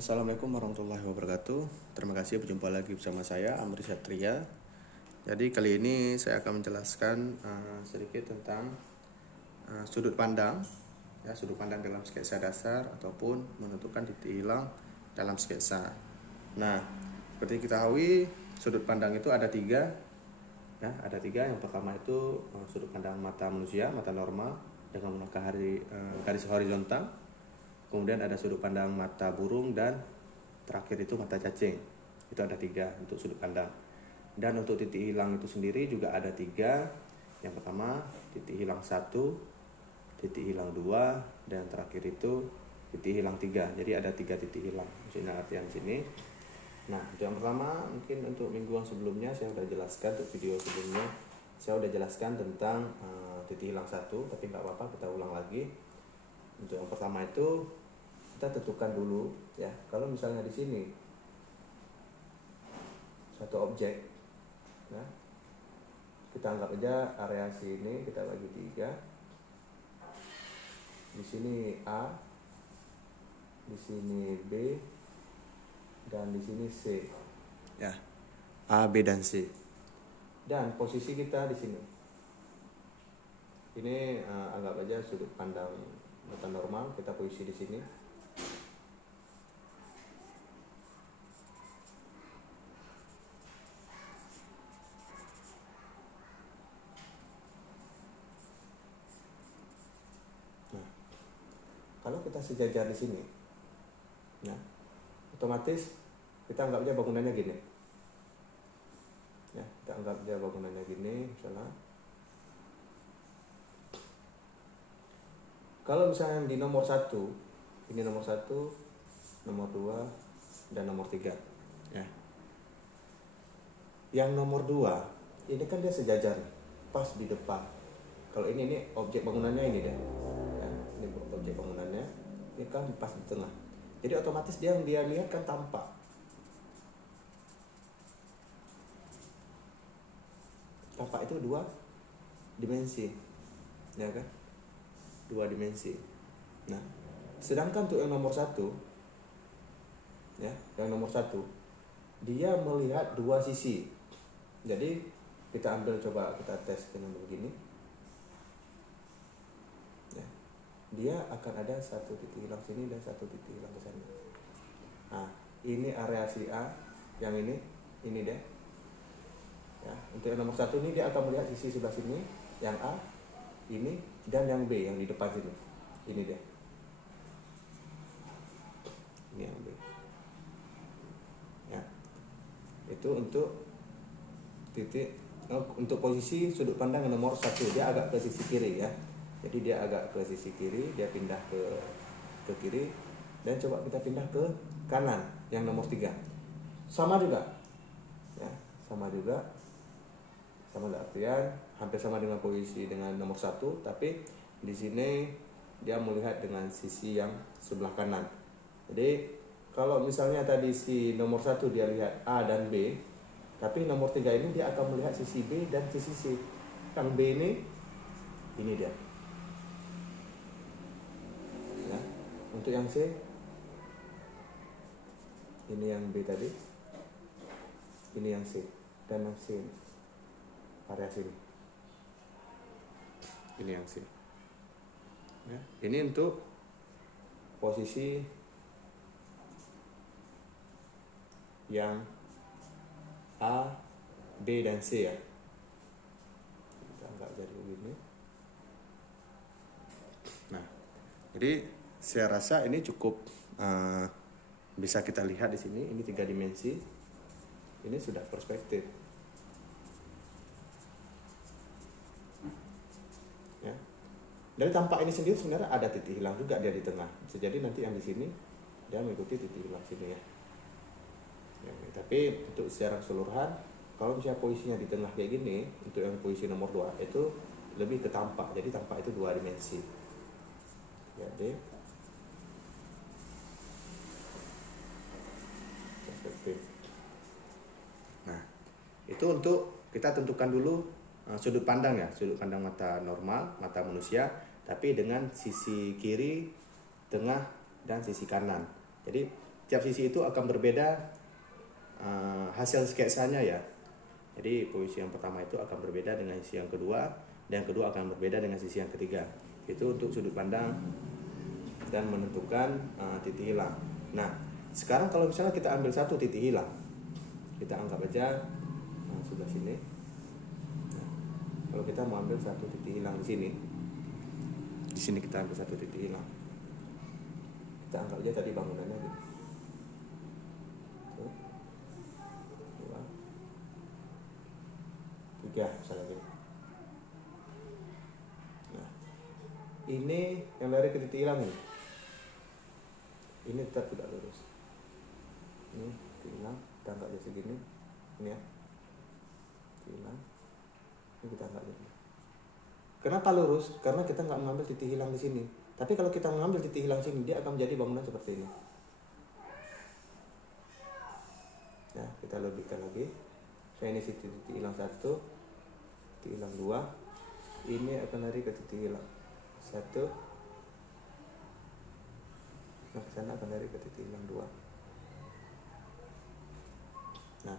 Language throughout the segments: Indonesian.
Assalamualaikum warahmatullahi wabarakatuh. Terima kasih berjumpa lagi bersama saya Amri Satria. Jadi kali ini saya akan menjelaskan sedikit tentang sudut pandang, ya, sudut pandang dalam sketsa dasar ataupun menentukan titik hilang dalam sketsa. Nah, seperti kita ketahui sudut pandang itu ada tiga, ya, ada tiga. Yang pertama itu sudut pandang mata manusia, mata normal dengan menggunakan garis horizontal. Kemudian ada sudut pandang mata burung dan terakhir itu mata cacing. Itu ada tiga untuk sudut pandang. Dan untuk titik hilang itu sendiri juga ada tiga. Yang pertama titik hilang 1, titik hilang 2, dan terakhir itu titik hilang 3. Jadi ada 3 titik hilang. Maksudnya artian sini. Nah, yang pertama mungkin untuk mingguan sebelumnya saya sudah jelaskan, untuk video sebelumnya saya sudah jelaskan tentang titik hilang 1, tapi nggak apa-apa, kita ulang lagi. Untuk yang pertama itu kita tentukan dulu, ya, kalau misalnya di sini satu objek, nah, kita anggap aja area sini kita bagi 3. Di sini A, di sini B, dan di sini C, ya, A, B, dan C. Dan posisi kita di sini. Ini anggap aja sudut pandang mata normal, kita posisi di sini. Nah, kalau kita sejajar di sini, nah, otomatis kita anggap aja bangunannya gini. Ya, kita anggap aja bangunannya gini, misalnya. Kalau misalnya di nomor 1, ini nomor 1, nomor 2, dan nomor 3, ya. Yang nomor 2, ini kan dia sejajar pas di depan. Kalau ini objek bangunannya ini deh. Ya, ini objek bangunannya, ini kan pas di tengah. Jadi otomatis dia yang dia lihat kan tampak. Tampak itu 2 dimensi. Ya kan? 2 dimensi. Nah, sedangkan untuk yang nomor 1, ya, yang nomor 1 dia melihat 2 sisi. Jadi kita ambil, coba kita tes dengan begini, ya, dia akan ada satu titik hilang sini dan satu titik hilang ke sana. Nah, ini area si A, yang ini deh, ya. Untuk yang nomor 1 ini dia akan melihat sisi sebelah sini, yang A ini, dan yang B yang di depan sini. Ini dia. Ini yang B. Ya. Itu untuk titik, untuk posisi sudut pandang yang nomor 1. Dia agak ke sisi kiri, ya. Jadi dia agak ke sisi kiri, dia pindah ke kiri, dan coba kita pindah ke kanan yang nomor 3. Sama juga. Ya, sama juga. Sama artian hampir sama dengan posisi dengan nomor 1, tapi di sini dia melihat dengan sisi yang sebelah kanan. Jadi kalau misalnya tadi si nomor 1 dia lihat A dan B, tapi nomor 3 ini dia akan melihat sisi B dan sisi C. Yang B ini dia. Ya. Untuk yang C, ini yang B tadi, ini yang C, dan yang C ini. Area sini. Ini yang C. Ya, ini untuk posisi yang A, B, dan C, ya. Kita anggap jadi begini. Nah, jadi saya rasa ini cukup bisa kita lihat di sini. Ini 3 dimensi. Ini sudah perspektif. Ya. Dari tampak ini sendiri sebenarnya ada titik hilang juga dia di tengah. Bisa jadi nanti yang di sini dia mengikuti titik hilang sini, ya. Ya, tapi untuk secara keseluruhan, kalau misalnya posisinya di tengah kayak gini, untuk yang posisi nomor 2 itu lebih ke tampak. Jadi tampak itu 2 dimensi. Jadi perspektif. Nah, itu untuk kita tentukan dulu sudut pandang, ya, sudut pandang mata normal, mata manusia, tapi dengan sisi kiri, tengah, dan sisi kanan. Jadi tiap sisi itu akan berbeda hasil sketsanya ya. Jadi posisi yang pertama itu akan berbeda dengan sisi yang kedua, dan yang kedua akan berbeda dengan sisi yang ketiga. Itu untuk sudut pandang dan menentukan titik hilang. Nah, sekarang kalau misalnya kita ambil satu titik hilang, kita anggap aja sebelah sini. Nah, kalau kita mau ambil satu titik hilang di sini kita ambil satu titik hilang. Kita anggap aja tadi bangunannya gitu. 1, 2, 3 misalnya gitu. Nah, ini yang lari ke titik hilang ini. Ini tetap tidak lurus. Ini hilang, kita anggap aja segini. Ini ya. Hilang. Ini kita anggap aja. Kenapa lurus? Karena kita nggak mengambil titik hilang di sini. Tapi kalau kita mengambil titik hilang sini, dia akan menjadi bangunan seperti ini. Nah, kita lebihkan lagi. Ini titik hilang 1, titik hilang 2. Ini akan lari ke titik hilang 1. Nah, ke sana akan lari ke titik hilang 2. Nah,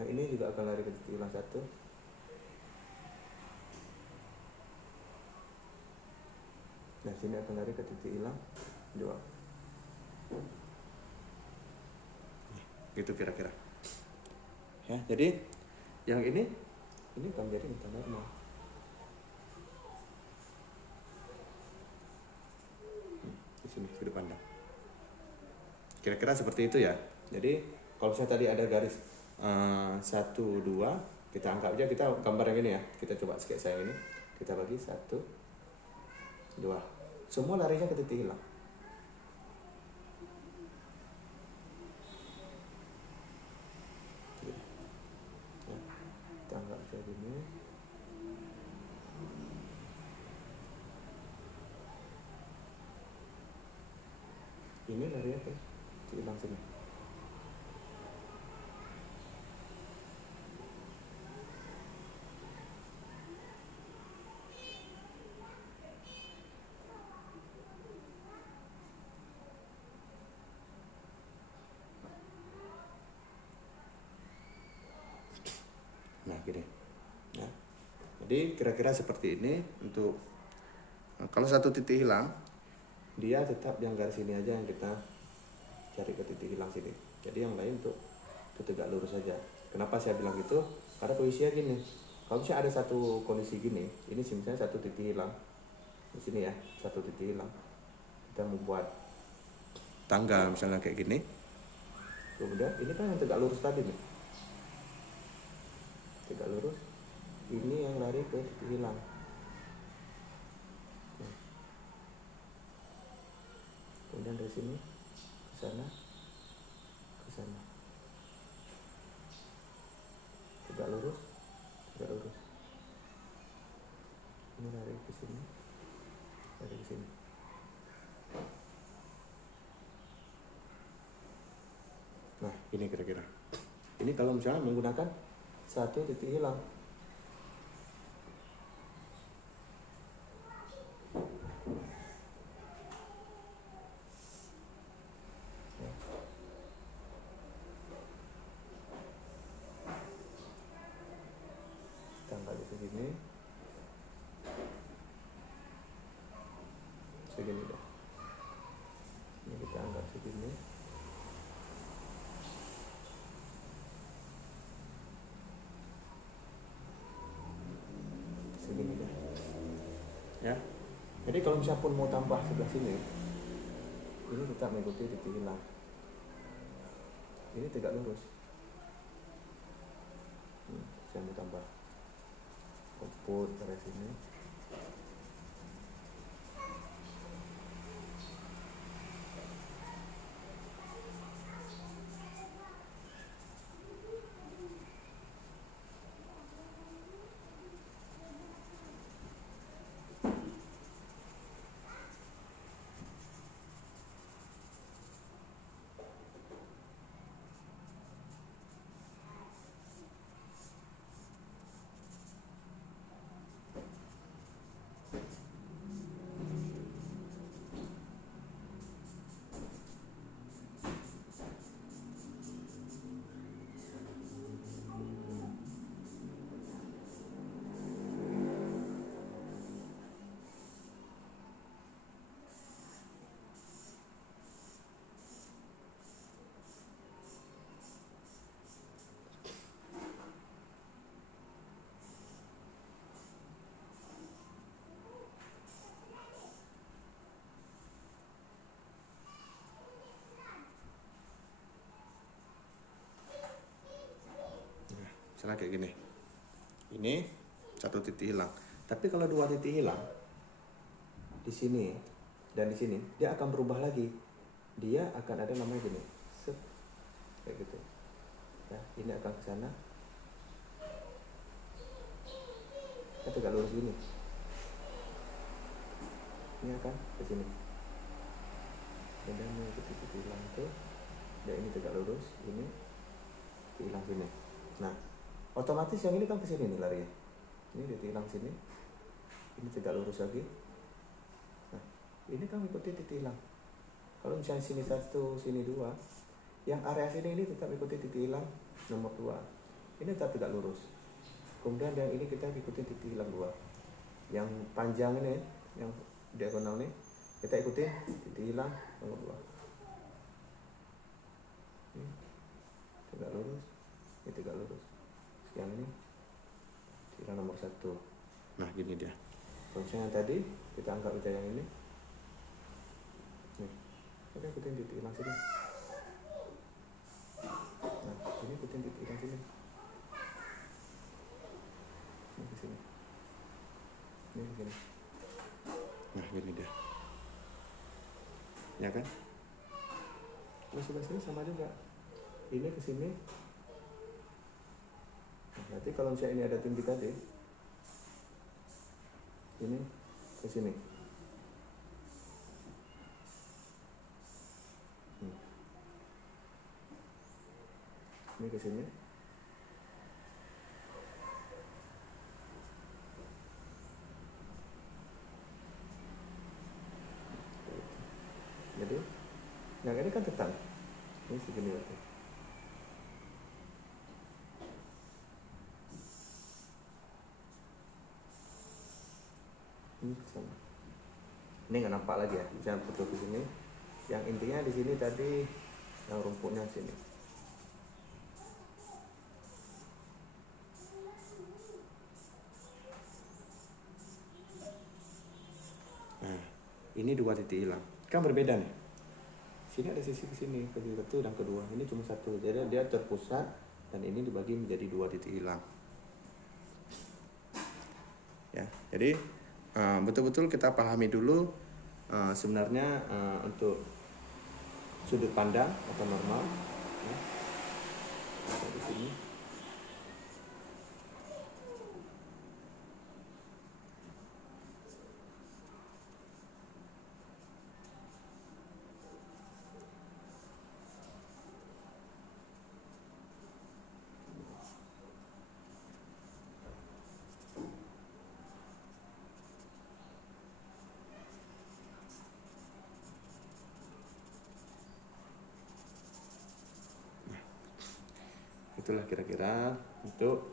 yang ini juga akan lari ke titik hilang 1. Nah, sini akan lari ke titik hilang 2. Gitu kira-kira. Ya, jadi yang ini akan menjadi meta normal. Di sini sudut pandang. Kira-kira seperti itu ya. Jadi kalau misalnya tadi ada garis 1, 2, kita anggap aja kita gambar yang ini ya. Kita coba sketsa yang ini. Kita bagi 1, 2. Semua larinya ke titik hilang. Ya, kita anggap kayak gini. Ini larinya ke titik hilang sini. Nah, gini. Ya. Jadi kira-kira seperti ini untuk kalau satu titik hilang, dia tetap yang garis ini aja yang kita cari ke titik hilang sini. Jadi yang lain untuk tegak lurus saja. Kenapa saya bilang gitu? Karena posisinya gini. Kalau misalnya ada satu kondisi gini, ini misalnya satu titik hilang di sini ya, satu titik hilang. Kita membuat tangga misalnya kayak gini. Kemudian ini kan yang tegak lurus tadi nih. Tegak lurus. Ini yang lari ke titik hilang. Kemudian dari sini ke sana, ke sana. Tegak lurus, tegak lurus. Ini lari ke sini, lari ke sini. Nah, ini kira-kira. Ini kalau misalnya menggunakan satu titik hilang. Tanggal di sini. Segini dah. Ini kita anggap segini. Segini dah. Ya. Jadi kalau misalnya pun mau tambah sebelah sini, ini kita mengikuti titik hilang. Ini tegak lurus. Saya mau tambah output dari sini. misalnya kayak gini, ini satu titik hilang. Tapi kalau dua titik hilang di sini dan di sini, dia akan berubah lagi. Dia akan ada namanya gini, set, kayak gitu. Ya, ini akan ke sana. Kita tegak lurus gini. Ini akan ke sini. Dan mengikuti titik hilang itu. Dan ini tegak lurus, ini hilang sini. Nah, otomatis yang ini kan ke sini nih lari. Ini titik hilang sini. Ini tegak lurus lagi. Nah, ini kan mengikuti titik hilang. Kalau misalnya sini 1, sini 2, yang area sini ini tetap ikuti titik hilang nomor 2. Ini tetap tegak lurus. Kemudian yang ini kita ikuti titik hilang 2. Yang panjang ini, yang diagonal ini, kita ikuti titik hilang nomor 2. Ini tegak lurus, ini tegak lurus. Yang ini titik hilang nomor 1. Nah, gini dia. Kalau misalnya yang tadi kita anggap aja yang ini. Nih, kita ikutin titik hilang sini. Nah, ini ikutin titik hilang sini. Ini ke sini. Ini ke sini. Nah, gini dia. Ya kan? Kalau sebelah sini sama juga. Ini ke sini. Nah, berarti kalau misalnya ini ada tinggi tadi, ini ke sini. Ini ke sini. Jadi, yang ini kan tetap. Ini segini berarti. Ini sama. Ini nggak nampak lagi ya. Jangan foto ke sini. Yang intinya di sini tadi yang rumputnya sini. Nah, ini dua titik hilang. Kan berbeda nih. Sini ada sisi ke sini, ke satu dan kedua. Ini cuma satu. Jadi dia terpusat dan ini dibagi menjadi dua titik hilang. Ya, jadi betul-betul kita pahami dulu sebenarnya untuk sudut pandang atau normal. Ya. Di sini. Itulah kira-kira untuk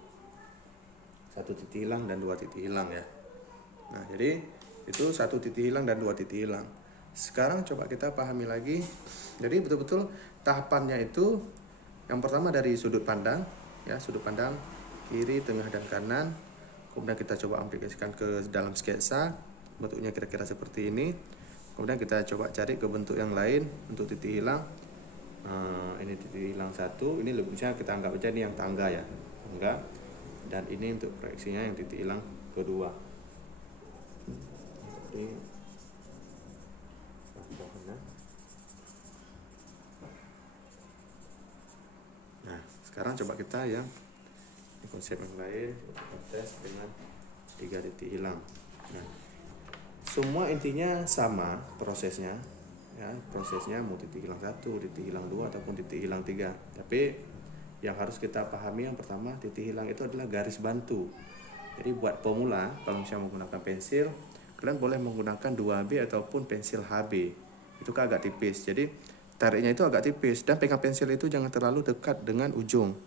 satu titik hilang dan dua titik hilang ya. Nah, jadi itu satu titik hilang dan dua titik hilang. Sekarang coba kita pahami lagi. Jadi betul-betul tahapannya itu yang pertama dari sudut pandang ya, sudut pandang kiri, tengah dan kanan. Kemudian kita coba aplikasikan ke dalam sketsa. Bentuknya kira-kira seperti ini. Kemudian kita coba cari ke bentuk yang lain untuk titik hilang. Ini titik hilang 1, ini lebihnya kita anggap aja ini yang tangga ya, tangga, dan ini untuk proyeksinya yang titik hilang kedua. Jadi nah, sekarang coba kita yang konsep yang lain, kita tes dengan 3 titik hilang. Nah, semua intinya sama prosesnya. Ya, prosesnya mau titik hilang 1, titik hilang 2 ataupun titik hilang 3. Tapi yang harus kita pahami yang pertama, titik hilang itu adalah garis bantu. Jadi buat pemula, kalau misalnya menggunakan pensil, kalian boleh menggunakan 2B ataupun pensil HB. Itu kan agak tipis. Jadi tariknya itu agak tipis dan pegang pensil itu jangan terlalu dekat dengan ujung.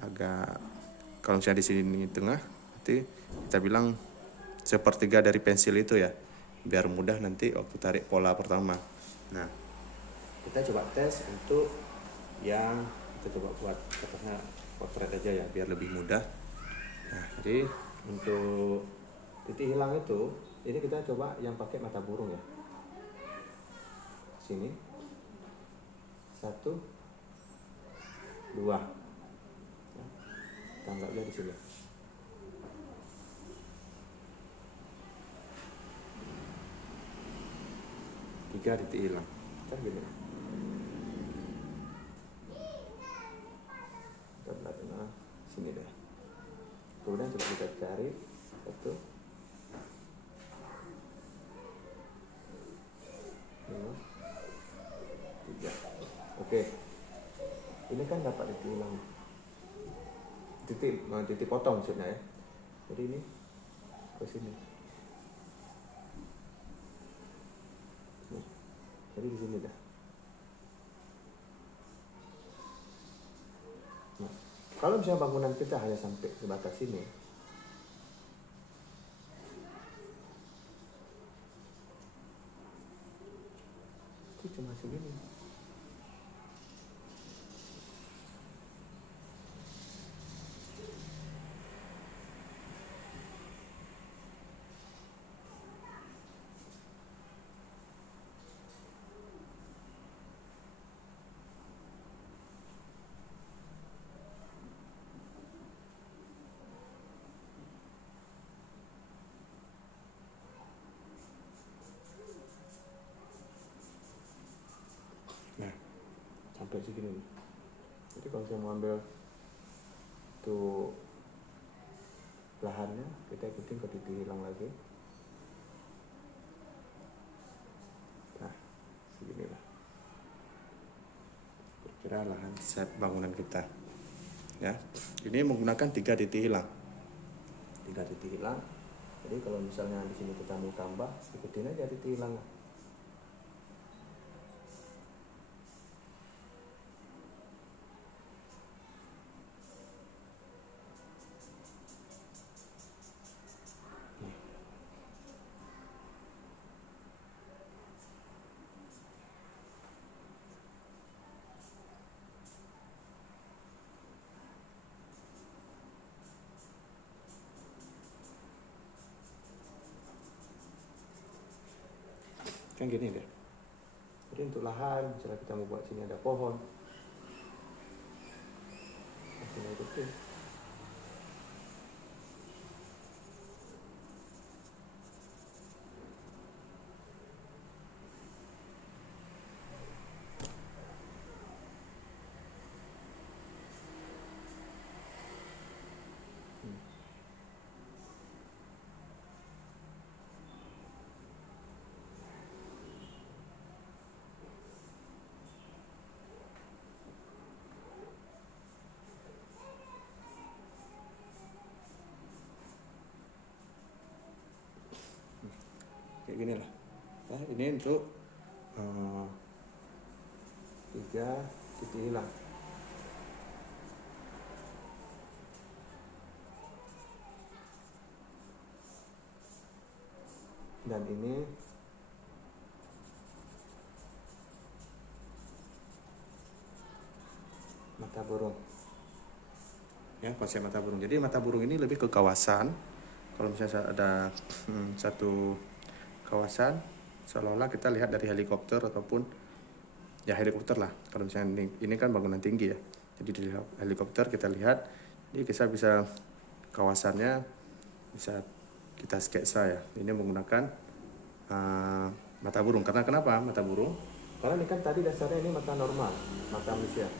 Agak, kalau misalnya di sini tengah, nanti kita bilang sepertiga dari pensil itu ya, biar mudah nanti waktu tarik pola pertama. Nah, kita coba tes untuk yang kita coba buat kertasnya potret aja ya, biar lebih mudah. Nah, jadi untuk titik hilang itu, ini kita coba yang pakai mata burung ya. Sini 1, 2. kita anggap aja di sini. Tiga titik hilang. Kita gini. Kita tengah sini deh. Kemudian coba kita cari satu, dua, tiga. Oke. Ini kan dapat titik hilang. Titik potong maksudnya ya. Jadi ini ke sini. Jadi di sini dah. Nah, kalau misalnya bangunan kita hanya sampai sebatas sini, itu cuma segini. Nah, sampai segini. Jadi kalau saya mau ambil tuh lahannya, kita ikutin ke titik hilang lagi. Nah, seginilah kira-kira lahan set bangunan kita. Ya, ini menggunakan 3 titik hilang. 3 titik hilang. Jadi kalau misalnya di sini kita mau tambah, ikutin aja titik hilang. Kan gini deh. Jadi untuk lahan, misalnya kita mau buat sini ada pohon, sini ikutin. Kayak gini lah. Nah, ini untuk 3 titik hilang. Dan ini mata burung. Ya, konsep mata burung. Jadi mata burung ini lebih ke kawasan. Kalau misalnya ada satu kawasan, seolah-olah kita lihat dari helikopter ataupun ya helikopter lah. Kalau misalnya ini kan bangunan tinggi ya. Jadi di helikopter kita lihat, jadi kita bisa kawasannya bisa kita sketsa ya. Ini menggunakan mata burung. Karena kenapa mata burung? Karena ini kan tadi dasarnya ini mata normal, mata manusia.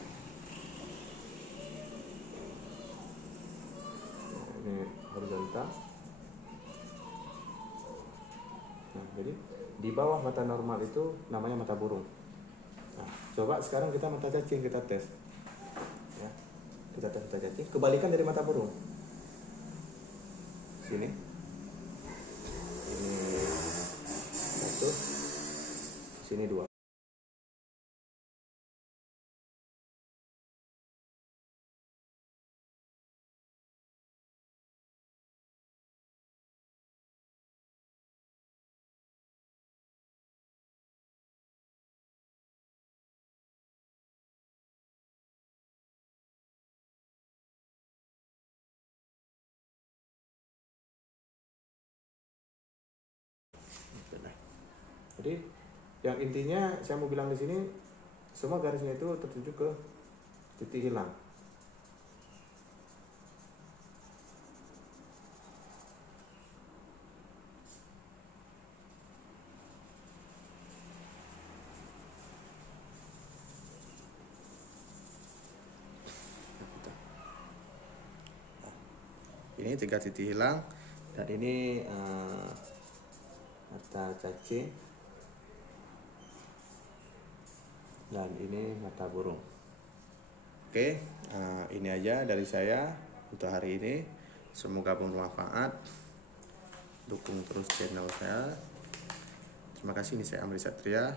Nah, ini horizontal. Nah, jadi di bawah mata normal itu namanya mata burung. Nah, coba sekarang kita mata cacing kita tes. Ya, kita tes mata cacing. Kebalikan dari mata burung. Sini. Ini 1. Sini 2. Jadi yang intinya saya mau bilang di sini, semua garisnya itu tertuju ke titik hilang. ini 3 titik hilang, dan ini mata cacing, dan ini mata burung. Oke, ini aja dari saya untuk hari ini. Semoga bermanfaat. Dukung terus channel saya. Terima kasih. Ini saya Amri Satria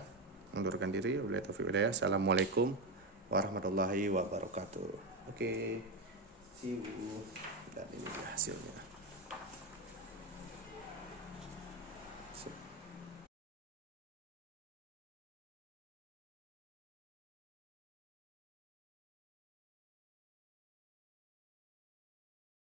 mengundurkan diri. Wabillahi taufiq wal hidayah. Assalamualaikum warahmatullahi wabarakatuh. Oke, see you. Dan ini hasilnya.